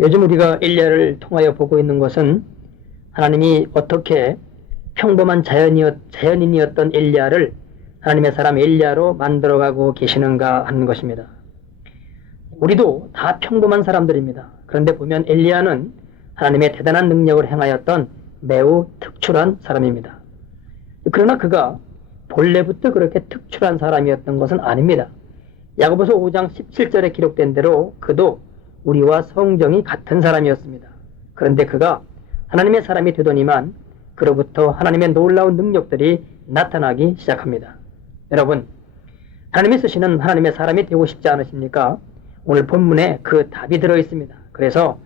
요즘 우리가 엘리야를 통하여 보고 있는 것은 하나님이 어떻게 평범한 자연인이었던 엘리야를 하나님의 사람 엘리야로 만들어가고 계시는가 하는 것입니다. 우리도 다 평범한 사람들입니다. 그런데 보면 엘리야는 하나님의 대단한 능력을 행하였던 매우 특출한 사람입니다. 그러나 그가 본래부터 그렇게 특출한 사람이었던 것은 아닙니다. 야고보서 5장 17절에 기록된 대로 그도 우리와 성정이 같은 사람이었습니다. 그런데 그가 하나님의 사람이 되더니만 그로부터 하나님의 놀라운 능력들이 나타나기 시작합니다. 여러분, 하나님이 쓰시는 하나님의 사람이 되고 싶지 않으십니까? 오늘 본문에 그 답이 들어있습니다. 그래서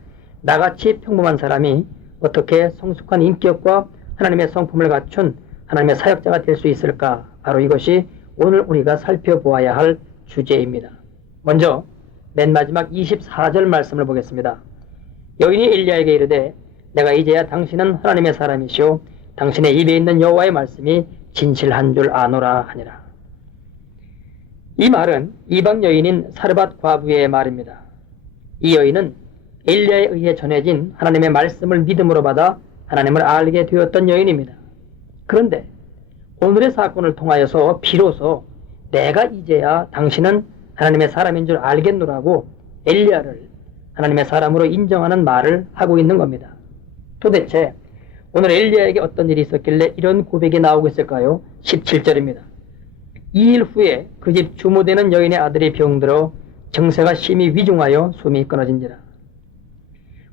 나같이 평범한 사람이 어떻게 성숙한 인격과 하나님의 성품을 갖춘 하나님의 사역자가 될 수 있을까? 바로 이것이 오늘 우리가 살펴보아야 할 주제입니다. 먼저 맨 마지막 24절 말씀을 보겠습니다. 여인이 엘리야에게 이르되 내가 이제야 당신은 하나님의 사람이시오 당신의 입에 있는 여호와의 말씀이 진실한 줄 아노라 하니라. 이 말은 이방 여인인 사르밧 과부의 말입니다. 이 여인은 엘리야에 의해 전해진 하나님의 말씀을 믿음으로 받아 하나님을 알게 되었던 여인입니다. 그런데 오늘의 사건을 통하여서 비로소 내가 이제야 당신은 하나님의 사람인 줄 알겠노라고 엘리야를 하나님의 사람으로 인정하는 말을 하고 있는 겁니다. 도대체 오늘 엘리야에게 어떤 일이 있었길래 이런 고백이 나오고 있을까요? 17절입니다. 2일 후에 그 집 주모되는 여인의 아들이 병들어 증세가 심히 위중하여 숨이 끊어진지라.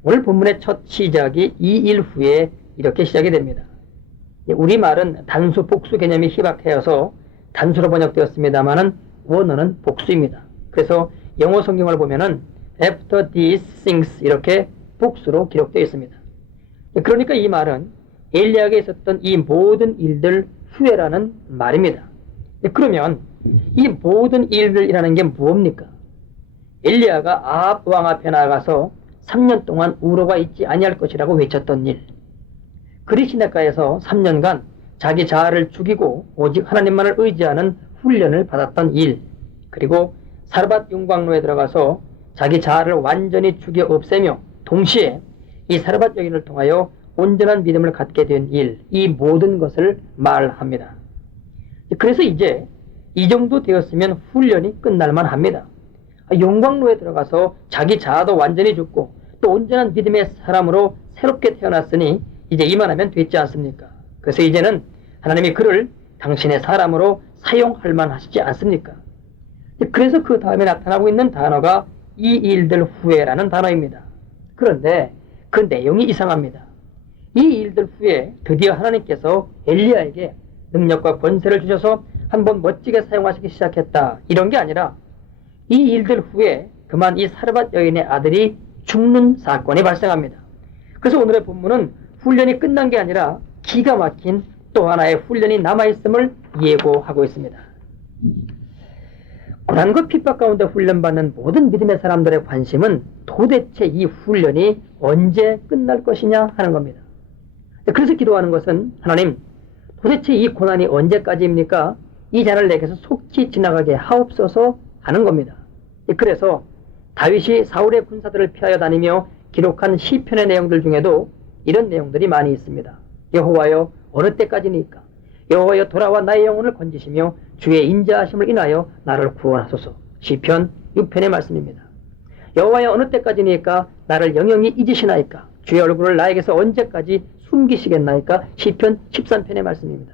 오늘 본문의 첫 시작이 2일 후에 이렇게 시작이 됩니다. 우리말은 단수 복수 개념이 희박해서 단수로 번역되었습니다만은 원어는 복수입니다. 그래서 영어 성경을 보면은 after these things 이렇게 복수로 기록되어 있습니다. 그러니까 이 말은 엘리야에게 있었던 이 모든 일들 후에라는 말입니다. 그러면 이 모든 일들이라는 게 무엇입니까? 엘리야가 아합 왕 앞에 나가서 3년 동안 우로가 있지 아니할 것이라고 외쳤던 일, 그리시네가에서 3년간 자기 자아를 죽이고 오직 하나님만을 의지하는 훈련을 받았던 일, 그리고 사르밧 용광로에 들어가서 자기 자아를 완전히 죽여 없애며 동시에 이 사르밧 여인을 통하여 온전한 믿음을 갖게 된 일, 이 모든 것을 말합니다. 그래서 이제 이 정도 되었으면 훈련이 끝날만 합니다. 용광로에 들어가서 자기 자아도 완전히 죽고 또 온전한 믿음의 사람으로 새롭게 태어났으니 이제 이만하면 됐지 않습니까? 그래서 이제는 하나님이 그를 당신의 사람으로 사용할 만하시지 않습니까? 그래서 그 다음에 나타나고 있는 단어가 이 일들 후에라는 단어입니다. 그런데 그 내용이 이상합니다. 이 일들 후에 드디어 하나님께서 엘리야에게 능력과 권세를 주셔서 한번 멋지게 사용하시기 시작했다, 이런 게 아니라 이 일들 후에 그만 이 사르밧 여인의 아들이 죽는 사건이 발생합니다. 그래서 오늘의 본문은 훈련이 끝난 게 아니라 기가 막힌 또 하나의 훈련이 남아있음을 예고하고 있습니다. 고난과 핍박 가운데 훈련받는 모든 믿음의 사람들의 관심은 도대체 이 훈련이 언제 끝날 것이냐 하는 겁니다. 그래서 기도하는 것은 하나님, 도대체 이 고난이 언제까지입니까? 이 잔을 내게서 속히 지나가게 하옵소서 하는 겁니다. 그래서 다윗이 사울의 군사들을 피하여 다니며 기록한 시편의 내용들 중에도 이런 내용들이 많이 있습니다. 여호와여 어느 때까지니까? 여호와여 돌아와 나의 영혼을 건지시며 주의 인자하심을 인하여 나를 구원하소서. 시편 6편의 말씀입니다. 여호와여 어느 때까지니까 나를 영영히 잊으시나이까? 주의 얼굴을 나에게서 언제까지 숨기시겠나이까? 시편 13편의 말씀입니다.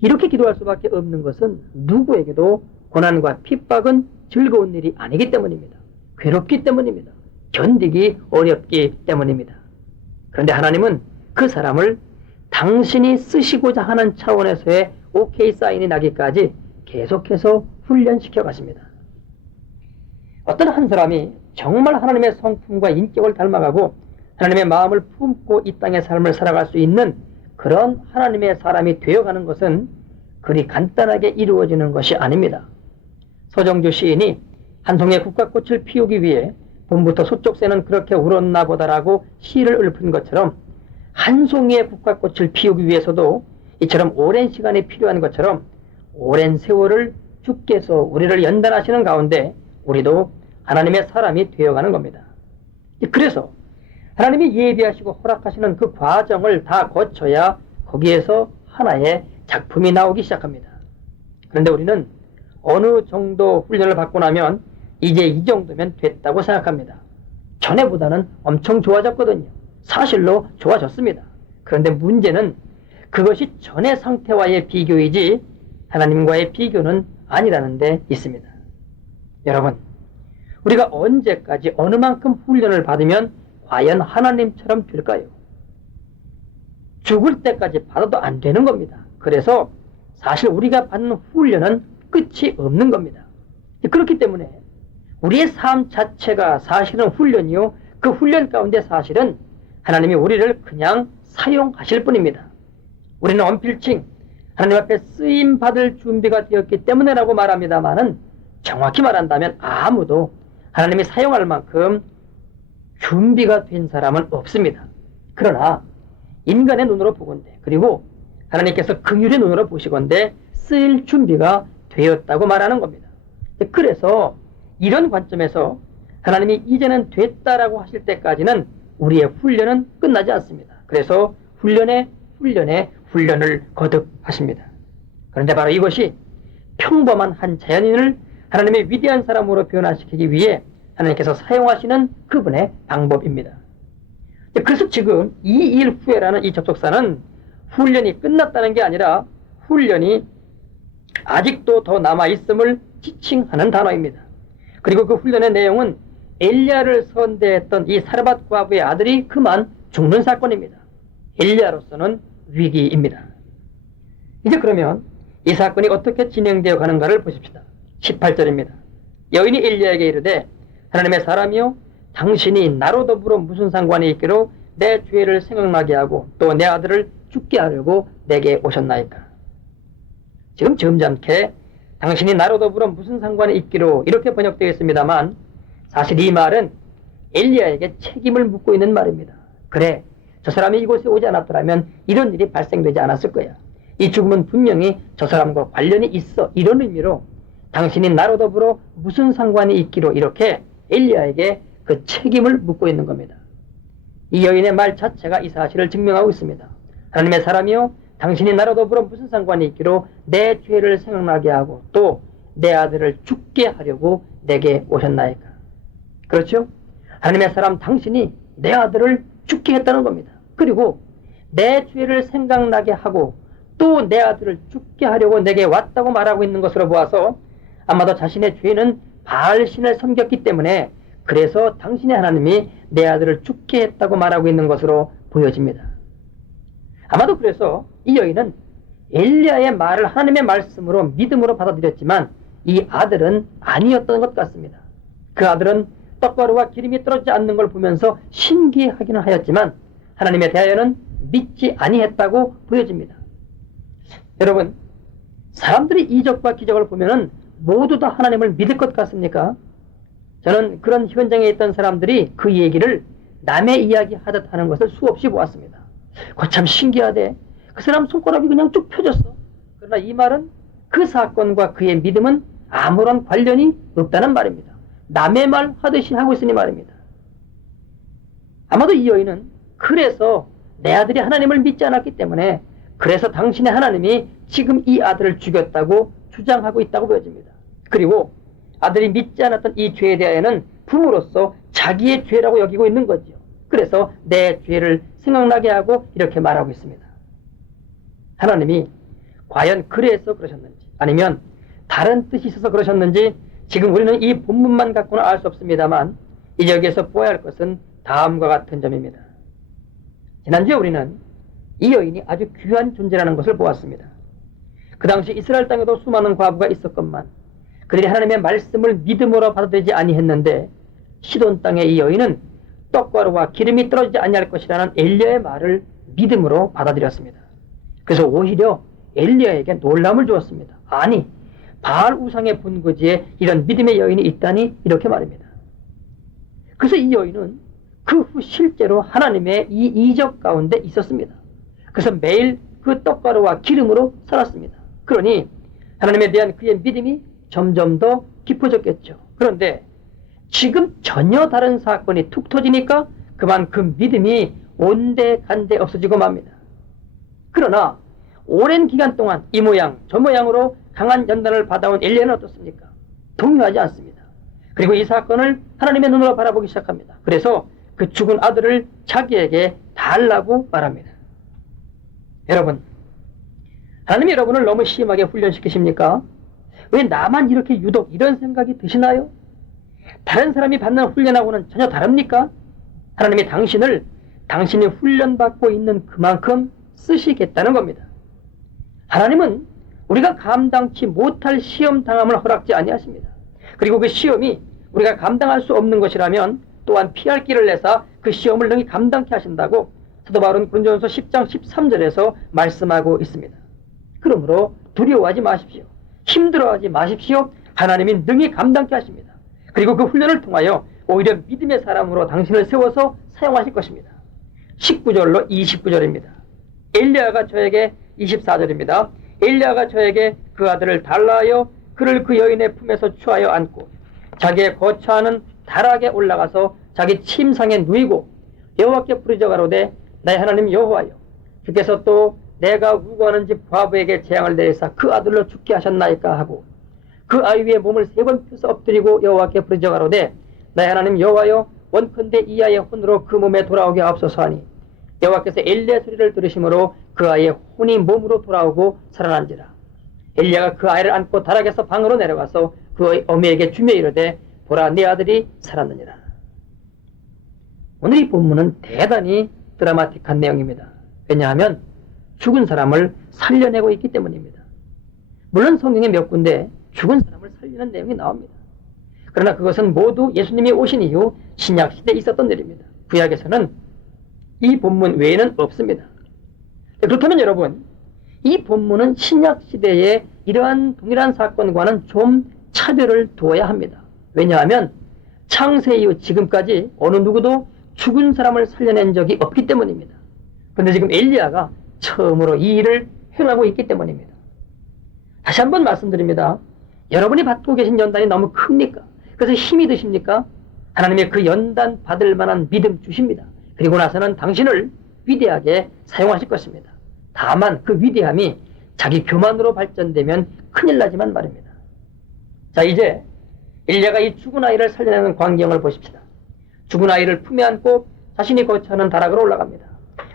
이렇게 기도할 수밖에 없는 것은 누구에게도 고난과 핍박은 즐거운 일이 아니기 때문입니다. 괴롭기 때문입니다. 견디기 어렵기 때문입니다. 그런데 하나님은 그 사람을 당신이 쓰시고자 하는 차원에서의 오케이 사인이 나기까지 계속해서 훈련시켜 가십니다. 어떤 한 사람이 정말 하나님의 성품과 인격을 닮아가고 하나님의 마음을 품고 이 땅의 삶을 살아갈 수 있는 그런 하나님의 사람이 되어가는 것은 그리 간단하게 이루어지는 것이 아닙니다. 서정주 시인이 한 송이의 국화꽃을 피우기 위해 봄부터 소쪽새는 그렇게 울었나 보다라고 시를 읊은 것처럼 한 송이의 국화꽃을 피우기 위해서도 이처럼 오랜 시간이 필요한 것처럼 오랜 세월을 주께서 우리를 연단하시는 가운데 우리도 하나님의 사람이 되어가는 겁니다. 그래서 하나님이 예비하시고 허락하시는 그 과정을 다 거쳐야 거기에서 하나의 작품이 나오기 시작합니다. 그런데 우리는 어느 정도 훈련을 받고 나면 이제 이 정도면 됐다고 생각합니다. 전에보다는 엄청 좋아졌거든요. 사실로 좋아졌습니다. 그런데 문제는 그것이 전의 상태와의 비교이지 하나님과의 비교는 아니라는 데 있습니다. 여러분, 우리가 언제까지 어느 만큼 훈련을 받으면 과연 하나님처럼 될까요? 죽을 때까지 받아도 안 되는 겁니다. 그래서 사실 우리가 받는 훈련은 끝이 없는 겁니다. 그렇기 때문에 우리의 삶 자체가 사실은 훈련이요, 그 훈련 가운데 사실은 하나님이 우리를 그냥 사용하실 뿐입니다. 우리는 언필칭 하나님 앞에 쓰임받을 준비가 되었기 때문에라고 말합니다마는 정확히 말한다면 아무도 하나님이 사용할 만큼 준비가 된 사람은 없습니다. 그러나 인간의 눈으로 보건대, 그리고 하나님께서 긍휼의 눈으로 보시건대 쓰일 준비가 되었다고 말하는 겁니다. 그래서 이런 관점에서 하나님이 이제는 됐다라고 하실 때까지는 우리의 훈련은 끝나지 않습니다. 그래서 훈련을 거듭하십니다. 그런데 바로 이것이 평범한 한 자연인을 하나님의 위대한 사람으로 변화시키기 위해 하나님께서 사용하시는 그분의 방법입니다. 그래서 지금 이 일 후에라는 이 접속사는 훈련이 끝났다는 게 아니라 훈련이 아직도 더 남아있음을 지칭하는 단어입니다. 그리고 그 훈련의 내용은 엘리야를 선대했던 이 사르밧 과부의 아들이 그만 죽는 사건입니다. 엘리야로서는 위기입니다. 이제 그러면 이 사건이 어떻게 진행되어 가는가를 보십시다. 18절입니다. 여인이 엘리야에게 이르되 하나님의 사람이요, 당신이 나로 더불어 무슨 상관이 있기로 내 죄를 생각나게 하고 또 내 아들을 죽게 하려고 내게 오셨나이까. 지금 점잖게 당신이 나로 더불어 무슨 상관이 있기로 이렇게 번역되어 있습니다만 사실 이 말은 엘리야에게 책임을 묻고 있는 말입니다. 그래, 저 사람이 이곳에 오지 않았더라면 이런 일이 발생되지 않았을 거야. 이 죽음은 분명히 저 사람과 관련이 있어. 이런 의미로 당신이 나로 더불어 무슨 상관이 있기로 이렇게 엘리야에게 그 책임을 묻고 있는 겁니다. 이 여인의 말 자체가 이 사실을 증명하고 있습니다. 하나님의 사람이요, 당신이 나로 더불어 무슨 상관이 있기로 내 죄를 생각나게 하고 또 내 아들을 죽게 하려고 내게 오셨나이까. 그렇죠? 하나님의 사람 당신이 내 아들을 죽게 했다는 겁니다. 그리고 내 죄를 생각나게 하고 또 내 아들을 죽게 하려고 내게 왔다고 말하고 있는 것으로 보아서 아마도 자신의 죄는 바알신을 섬겼기 때문에 그래서 당신의 하나님이 내 아들을 죽게 했다고 말하고 있는 것으로 보여집니다. 아마도 그래서 이 여인은 엘리야의 말을 하나님의 말씀으로 믿음으로 받아들였지만 이 아들은 아니었던 것 같습니다. 그 아들은 떡가루와 기름이 떨어지지 않는 걸 보면서 신기하기는 하였지만 하나님에 대하여는 믿지 아니했다고 보여집니다. 여러분, 사람들이 이적과 기적을 보면은 모두 다 하나님을 믿을 것 같습니까? 저는 그런 현장에 있던 사람들이 그 얘기를 남의 이야기 하듯 하는 것을 수없이 보았습니다. 참 신기하대. 그 사람 손가락이 그냥 쭉 펴졌어. 그러나 이 말은 그 사건과 그의 믿음은 아무런 관련이 없다는 말입니다. 남의 말 하듯이 하고 있으니 말입니다. 아마도 이 여인은 그래서 내 아들이 하나님을 믿지 않았기 때문에 그래서 당신의 하나님이 지금 이 아들을 죽였다고 주장하고 있다고 보여집니다. 그리고 아들이 믿지 않았던 이 죄에 대하여는 부모로서 자기의 죄라고 여기고 있는 거죠. 그래서 내 죄를 생각나게 하고 이렇게 말하고 있습니다. 하나님이 과연 그래서 그러셨는지 아니면 다른 뜻이 있어서 그러셨는지 지금 우리는 이 본문만 갖고는 알 수 없습니다만 이제 여기에서 보아야 할 것은 다음과 같은 점입니다. 지난주에 우리는 이 여인이 아주 귀한 존재라는 것을 보았습니다. 그 당시 이스라엘 땅에도 수많은 과부가 있었건만 그들이 하나님의 말씀을 믿음으로 받아들이지 아니했는데 시돈 땅의 이 여인은 떡가루와 기름이 떨어지지 아니할 것이라는 엘리야의 말을 믿음으로 받아들였습니다. 그래서 오히려 엘리야에게 놀람을 주었습니다. 아니, 바알 우상의 본거지에 이런 믿음의 여인이 있다니 이렇게 말입니다. 그래서 이 여인은 그 후 실제로 하나님의 이 이적 가운데 있었습니다. 그래서 매일 그 떡가루와 기름으로 살았습니다. 그러니 하나님에 대한 그의 믿음이 점점 더 깊어졌겠죠. 그런데 지금 전혀 다른 사건이 툭 터지니까 그만큼 믿음이 온데간데 없어지고 맙니다. 그러나 오랜 기간 동안 이 모양 저 모양으로 강한 연단을 받아온 엘리야는 어떻습니까? 동요하지 않습니다. 그리고 이 사건을 하나님의 눈으로 바라보기 시작합니다. 그래서 그 죽은 아들을 자기에게 달라고 말합니다. 여러분, 하나님이 여러분을 너무 심하게 훈련시키십니까? 왜 나만 이렇게 유독 이런 생각이 드시나요? 다른 사람이 받는 훈련하고는 전혀 다릅니까? 하나님이 당신을 당신이 훈련받고 있는 그만큼 쓰시겠다는 겁니다. 하나님은 우리가 감당치 못할 시험 당함을 허락지 아니하십니다. 그리고 그 시험이 우리가 감당할 수 없는 것이라면 또한 피할 길을 내사 그 시험을 능히 감당케 하신다고 사도 바울은 고린도전서 10장 13절에서 말씀하고 있습니다. 그러므로 두려워하지 마십시오. 힘들어하지 마십시오. 하나님이 능히 감당케 하십니다. 그리고 그 훈련을 통하여 오히려 믿음의 사람으로 당신을 세워서 사용하실 것입니다. 19절로 29절입니다. 엘리야가 저에게 24절입니다. 엘리야가 저에게 그 아들을 달라하여 그를 그 여인의 품에서 취하여 안고 자기의 거처하는 다락에 올라가서 자기 침상에 누이고 여호와께 부르짖어 가로되 나의 하나님 여호와여 주께서 또 내가 우고하는 집 과부에게 재앙을 내리사 그 아들로 죽게 하셨나이까 하고 그 아이 위에 몸을 3번 펴서 엎드리고 여호와께 부르짖어 가로되 나의 하나님 여호와여 원컨대 이 아이의 혼으로 그 몸에 돌아오게 하옵소서 하니 여호와께서 엘리야의 소리를 들으심으로 그 아이의 혼이 몸으로 돌아오고 살아난지라. 엘리야가 그 아이를 안고 다락에서 방으로 내려가서 그 어미에게 주며 이르되 보라 네 아들이 살았느니라. 오늘 이 본문은 대단히 드라마틱한 내용입니다. 왜냐하면 죽은 사람을 살려내고 있기 때문입니다. 물론 성경에 몇 군데 죽은 사람을 살리는 내용이 나옵니다. 그러나 그것은 모두 예수님이 오신 이후 신약시대에 있었던 일입니다. 구약에서는 이 본문 외에는 없습니다. 그렇다면 여러분, 이 본문은 신약시대의 이러한 동일한 사건과는 좀 차별을 두어야 합니다. 왜냐하면 창세 이후 지금까지 어느 누구도 죽은 사람을 살려낸 적이 없기 때문입니다. 그런데 지금 엘리야가 처음으로 이 일을 행하고 있기 때문입니다. 다시 한번 말씀드립니다. 여러분이 받고 계신 연단이 너무 큽니까? 그래서 힘이 드십니까? 하나님의 그 연단 받을 만한 믿음 주십니다. 그리고 나서는 당신을 위대하게 사용하실 것입니다. 다만 그 위대함이 자기 교만으로 발전되면 큰일 나지만 말입니다. 자, 이제 엘리야가 이 죽은 아이를 살려내는 광경을 보십시다. 죽은 아이를 품에 안고 자신이 거처하는 다락으로 올라갑니다.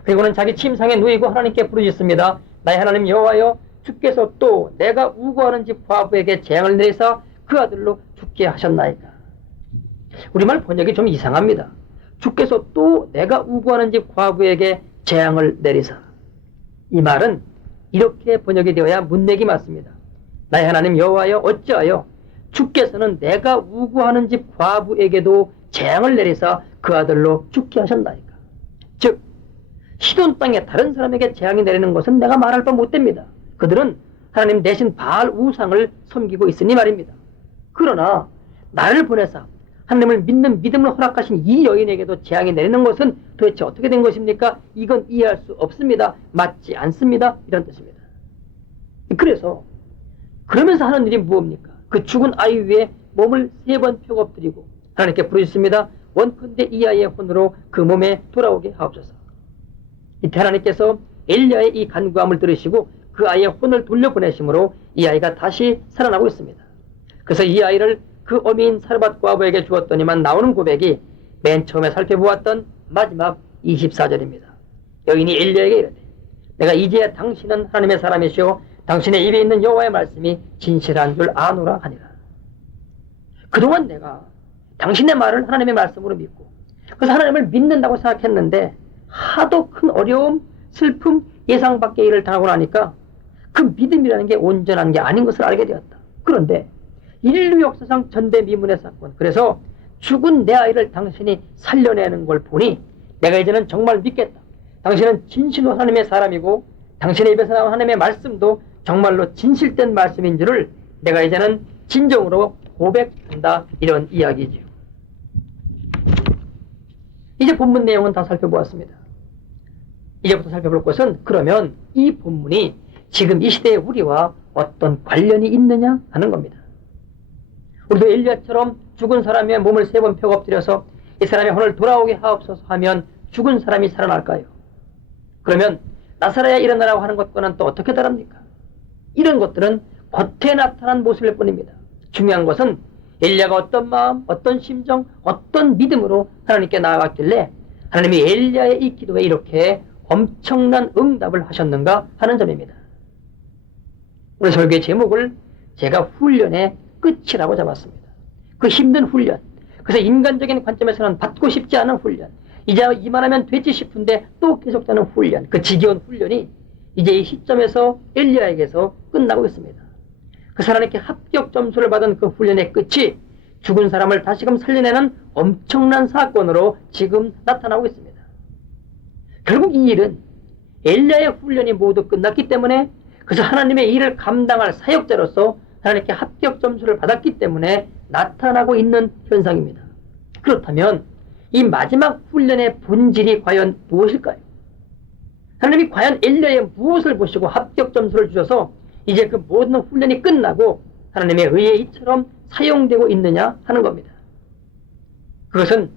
그리고는 자기 침상에 누이고 하나님께 부르짖습니다. 나의 하나님 여호와여 주께서 또 내가 우고하는 집 과부에게 재앙을 내리사 그 아들로 죽게 하셨나이까. 우리말 번역이 좀 이상합니다. 주께서 또 내가 우고하는 집 과부에게 재앙을 내리사. 이 말은 이렇게 번역이 되어야 문맥이 맞습니다. 나의 하나님 여호와여 어찌하여 주께서는 내가 우고하는 집 과부에게도 재앙을 내리사 그 아들로 죽게 하셨나이까. 즉 시돈 땅에 다른 사람에게 재앙이 내리는 것은 내가 말할 바 못됩니다. 그들은 하나님 대신 바알 우상을 섬기고 있으니 말입니다. 그러나 나를 보내사 하나님을 믿는 믿음을 허락하신 이 여인에게도 재앙이 내리는 것은 도대체 어떻게 된 것입니까? 이건 이해할 수 없습니다. 맞지 않습니다. 이런 뜻입니다. 그래서 그러면서 하는 일이 무엇입니까? 그 죽은 아이 위에 몸을 3번 펴고 엎드리고 하나님께 부르짖습니다. 원컨대 이 아이의 혼으로 그 몸에 돌아오게 하옵소서. 이때 하나님께서 엘리야의 이 간구함을 들으시고 그 아이의 혼을 돌려보내심으로 이 아이가 다시 살아나고 있습니다. 그래서 이 아이를 그 어미인 사르밧 과부에게 주었더니만 나오는 고백이 맨 처음에 살펴보았던 마지막 24절입니다. 여인이 엘리야에게 이르되 내가 이제 당신은 하나님의 사람이시오 당신의 입에 있는 여호와의 말씀이 진실한 줄 아노라 하니라. 그동안 내가 당신의 말을 하나님의 말씀으로 믿고 그래서 하나님을 믿는다고 생각했는데 하도 큰 어려움, 슬픔, 예상 밖의 일을 당하고 나니까 그 믿음이라는 게 온전한 게 아닌 것을 알게 되었다. 그런데 인류 역사상 전대미문의 사건, 그래서 죽은 내 아이를 당신이 살려내는 걸 보니 내가 이제는 정말 믿겠다. 당신은 진실로 하나님의 사람이고 당신의 입에서 나온 하나님의 말씀도 정말로 진실된 말씀인 줄을 내가 이제는 진정으로 고백한다. 이런 이야기죠. 이제 본문 내용은 다 살펴보았습니다. 이제부터 살펴볼 것은 그러면 이 본문이 지금 이 시대의 우리와 어떤 관련이 있느냐 하는 겁니다. 우리도 엘리야처럼 죽은 사람의 몸을 3번 펴고 엎드려서 이 사람이 오늘 돌아오게 하옵소서 하면 죽은 사람이 살아날까요? 그러면 나사로야 일어나라고 하는 것과는 또 어떻게 다릅니까? 이런 것들은 겉에 나타난 모습일 뿐입니다. 중요한 것은 엘리야가 어떤 마음, 어떤 심정, 어떤 믿음으로 하나님께 나아갔길래 하나님이 엘리야의 이 기도에 이렇게 엄청난 응답을 하셨는가 하는 점입니다. 오늘 설교의 제목을 제가 훈련의 끝이라고 잡았습니다. 그 힘든 훈련, 그래서 인간적인 관점에서는 받고 싶지 않은 훈련, 이제 이만하면 되지 싶은데 또 계속되는 훈련, 그 지겨운 훈련이 이제 이 시점에서 엘리야에게서 끝나고 있습니다. 그 하나님께 합격 점수를 받은 그 훈련의 끝이 죽은 사람을 다시금 살려내는 엄청난 사건으로 지금 나타나고 있습니다. 결국 이 일은 엘리야의 훈련이 모두 끝났기 때문에, 그래서 하나님의 일을 감당할 사역자로서 하나님께 합격 점수를 받았기 때문에 나타나고 있는 현상입니다. 그렇다면 이 마지막 훈련의 본질이 과연 무엇일까요? 하나님이 과연 엘리야의 무엇을 보시고 합격 점수를 주셔서 이제 그 모든 훈련이 끝나고 하나님의 의의 이처럼 사용되고 있느냐 하는 겁니다. 그것은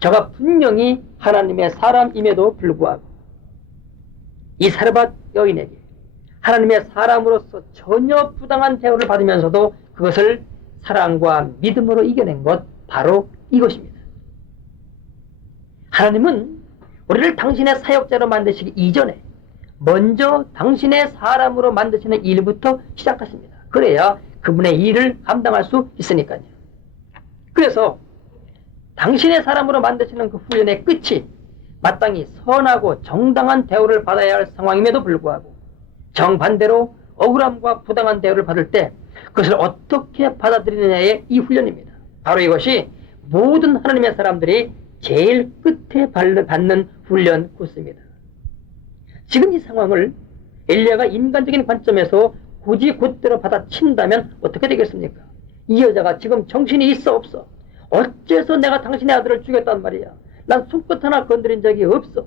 저가 분명히 하나님의 사람임에도 불구하고 이 사르밧 여인에게 하나님의 사람으로서 전혀 부당한 대우를 받으면서도 그것을 사랑과 믿음으로 이겨낸 것, 바로 이것입니다. 하나님은 우리를 당신의 사역자로 만드시기 이전에 먼저 당신의 사람으로 만드시는 일부터 시작하십니다. 그래야 그분의 일을 감당할 수 있으니까요. 그래서 당신의 사람으로 만드시는 그 훈련의 끝이 마땅히 선하고 정당한 대우를 받아야 할 상황임에도 불구하고 정반대로 억울함과 부당한 대우를 받을 때 그것을 어떻게 받아들이느냐의 이 훈련입니다. 바로 이것이 모든 하나님의 사람들이 제일 끝에 받는 훈련 코스입니다. 지금 이 상황을 엘리야가 인간적인 관점에서 굳이 곧대로 받아친다면 어떻게 되겠습니까? 이 여자가 지금 정신이 있어 없어? 어째서 내가 당신의 아들을 죽였단 말이야? 난 손끝 하나 건드린 적이 없어.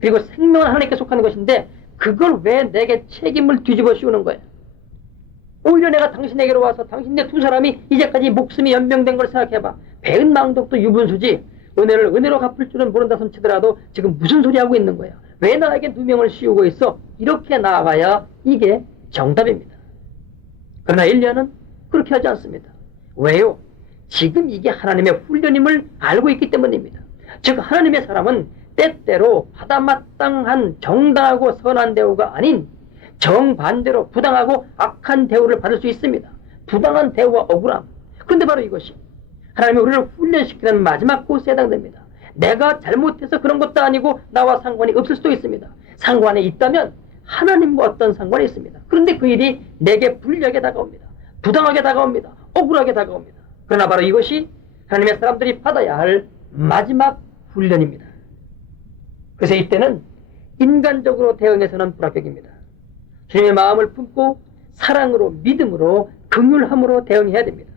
그리고 생명은 하나님께 속하는 것인데 그걸 왜 내게 책임을 뒤집어 씌우는 거야? 오히려 내가 당신에게로 와서 당신네 두 사람이 이제까지 목숨이 연명된 걸 생각해봐. 배은망덕도 유분수지. 은혜를 은혜로 갚을 줄은 모른다 손치더라도 지금 무슨 소리 하고 있는 거야? 왜 나에게 두 명을 씌우고 있어? 이렇게 나아가야 이게 정답입니다. 그러나 엘리야는 그렇게 하지 않습니다. 왜요? 지금 이게 하나님의 훈련임을 알고 있기 때문입니다. 즉 하나님의 사람은 때때로 하다마땅한 정당하고 선한 대우가 아닌 정반대로 부당하고 악한 대우를 받을 수 있습니다. 부당한 대우와 억울함. 그런데 바로 이것이 하나님이 우리를 훈련시키는 마지막 코스에 해당됩니다. 내가 잘못해서 그런 것도 아니고 나와 상관이 없을 수도 있습니다. 상관이 있다면 하나님과 어떤 상관이 있습니다. 그런데 그 일이 내게 불리하게 다가옵니다. 부당하게 다가옵니다. 억울하게 다가옵니다. 그러나 바로 이것이 하나님의 사람들이 받아야 할 마지막 훈련입니다. 그래서 이때는 인간적으로 대응해서는 불합격입니다. 주님의 마음을 품고 사랑으로, 믿음으로, 긍휼함으로 대응해야 됩니다.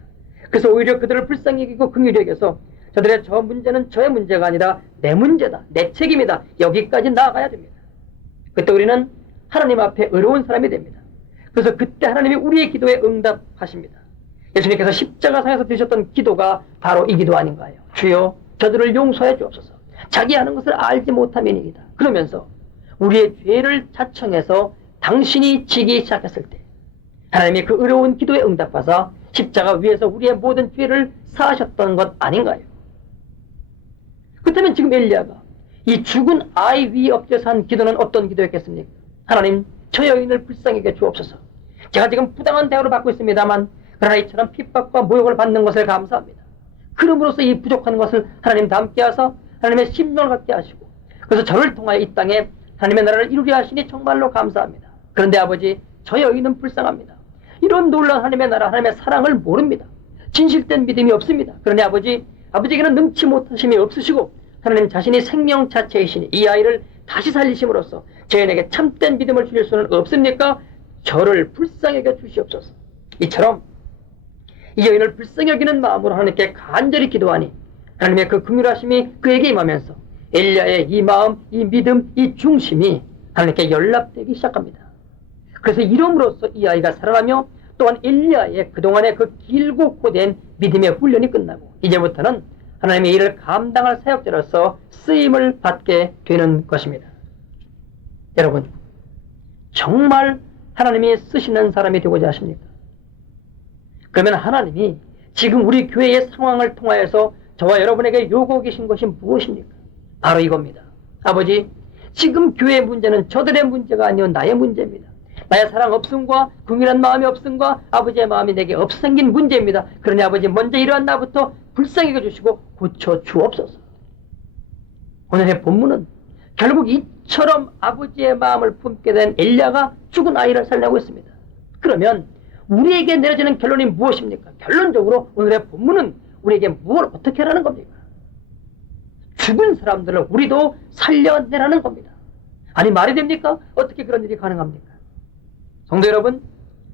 그래서 오히려 그들을 불쌍히 여기고 긍휼히 여겨서 저들의 저 문제는 저의 문제가 아니라 내 문제다, 내 책임이다, 여기까지 나아가야 됩니다. 그때 우리는 하나님 앞에 의로운 사람이 됩니다. 그래서 그때 하나님이 우리의 기도에 응답하십니다. 예수님께서 십자가상에서 드셨던 기도가 바로 이 기도 아닌가요? 주여 저들을 용서해 주옵소서. 자기 하는 것을 알지 못함이니이다. 그러면서 우리의 죄를 자청해서 당신이 지기 시작했을 때 하나님이 그 의로운 기도에 응답하사 십자가 위에서 우리의 모든 죄를 사하셨던 것 아닌가요? 그렇다면 지금 엘리야가 이 죽은 아이 위에 엎드려서 한 기도는 어떤 기도였겠습니까? 하나님, 저 여인을 불쌍히 여겨 주옵소서. 제가 지금 부당한 대우를 받고 있습니다만 그러나 이처럼 핍박과 모욕을 받는 것을 감사합니다. 그럼으로써 이 부족한 것을 하나님 다 함께 하사 하나님의 심령을 갖게 하시고 그래서 저를 통하여 이 땅에 하나님의 나라를 이루려 하시니 정말로 감사합니다. 그런데 아버지, 저 여인은 불쌍합니다. 이런 놀라운 하나님의 나라, 하나님의 사랑을 모릅니다. 진실된 믿음이 없습니다. 그러니 아버지에게는 능치 못하심이 없으시고 하나님 자신이 생명 자체이시니 이 아이를 다시 살리심으로써 제 여인에게 참된 믿음을 주실 수는 없습니까? 저를 불쌍히 여겨 주시옵소서. 이처럼 이 여인을 불쌍히 여기는 마음으로 하나님께 간절히 기도하니 하나님의 그 긍휼하심이 그에게 임하면서 엘리야의 이 마음, 이 믿음, 이 중심이 하나님께 연락되기 시작합니다. 그래서 이름으로써 이 아이가 살아나며 또한 엘리야의 그동안의 그 길고 고된 믿음의 훈련이 끝나고 이제부터는 하나님의 일을 감당할 사역자로서 쓰임을 받게 되는 것입니다. 여러분, 정말 하나님이 쓰시는 사람이 되고자 하십니까? 그러면 하나님이 지금 우리 교회의 상황을 통하여서 저와 여러분에게 요구하고 계신 것이 무엇입니까? 바로 이겁니다. 아버지, 지금 교회의 문제는 저들의 문제가 아니요 나의 문제입니다. 나의 사랑 없음과 긍휼한 마음이 없음과 아버지의 마음이 내게 없생긴 문제입니다. 그러니 아버지, 먼저 이러한 나부터 불쌍히 여겨주시고 고쳐주옵소서. 오늘의 본문은 결국 이처럼 아버지의 마음을 품게 된 엘리야가 죽은 아이를 살려고 했습니다. 그러면 우리에게 내려지는 결론이 무엇입니까? 결론적으로 오늘의 본문은 우리에게 뭘 어떻게 하라는 겁니까? 죽은 사람들을 우리도 살려내라는 겁니다. 아니, 말이 됩니까? 어떻게 그런 일이 가능합니까? 성도 여러분,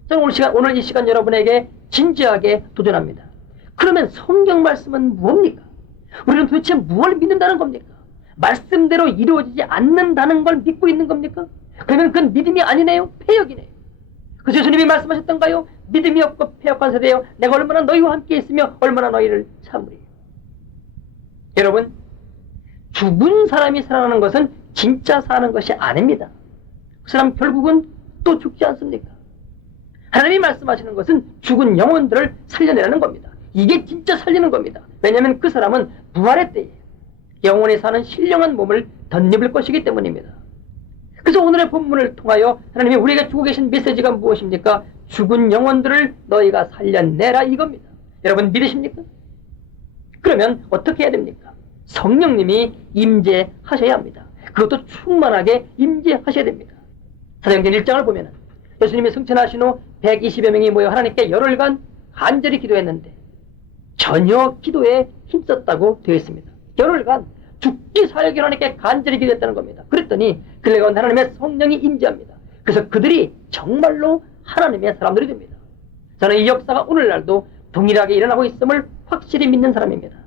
저는 오늘 이 시간 여러분에게 진지하게 도전합니다. 그러면 성경 말씀은 무엇입니까? 우리는 도대체 무엇을 믿는다는 겁니까? 말씀대로 이루어지지 않는다는 걸 믿고 있는 겁니까? 그러면 그건 믿음이 아니네요. 패역이네요. 그래서 예수님이 말씀하셨던가요? 믿음이 없고 패역한 세대여, 내가 얼마나 너희와 함께 있으며 얼마나 너희를 참으리. 여러분, 죽은 사람이 살아나는 것은 진짜 사는 것이 아닙니다. 그 사람 결국은 또 죽지 않습니까? 하나님이 말씀하시는 것은 죽은 영혼들을 살려내라는 겁니다. 이게 진짜 살리는 겁니다. 왜냐하면 그 사람은 부활의 때에 영원히 사는 신령한 몸을 덧입을 것이기 때문입니다. 그래서 오늘의 본문을 통하여 하나님이 우리에게 주고 계신 메시지가 무엇입니까? 죽은 영혼들을 너희가 살려내라, 이겁니다. 여러분, 믿으십니까? 그러면 어떻게 해야 됩니까? 성령님이 임재하셔야 합니다. 그것도 충만하게 임재하셔야 됩니다. 사도행전 1장을 보면 예수님이 승천하신 후 120여 명이 모여 하나님께 열흘간 간절히 기도했는데 전혀 기도에 힘썼다고 되어 있습니다. 열흘간 죽기 살기 하나님께 간절히 기도했다는 겁니다. 그랬더니 그들 가운데 하나님의 성령이 임재합니다. 그래서 그들이 정말로 하나님의 사람들이 됩니다. 저는 이 역사가 오늘날도 동일하게 일어나고 있음을 확실히 믿는 사람입니다.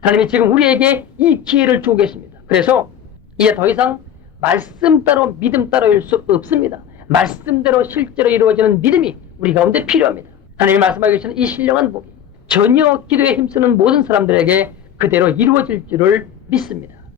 하나님이 지금 우리에게 이 기회를 주고 계십니다. 그래서 이제 더 이상 말씀 따로 믿음 따로일 수 없습니다. 말씀대로 실제로 이루어지는 믿음이 우리 가운데 필요합니다. 하나님이 말씀하고 계시는 이 신령한 복이 전혀 기도에 힘쓰는 모든 사람들에게 그대로 이루어질 줄을 믿습니다.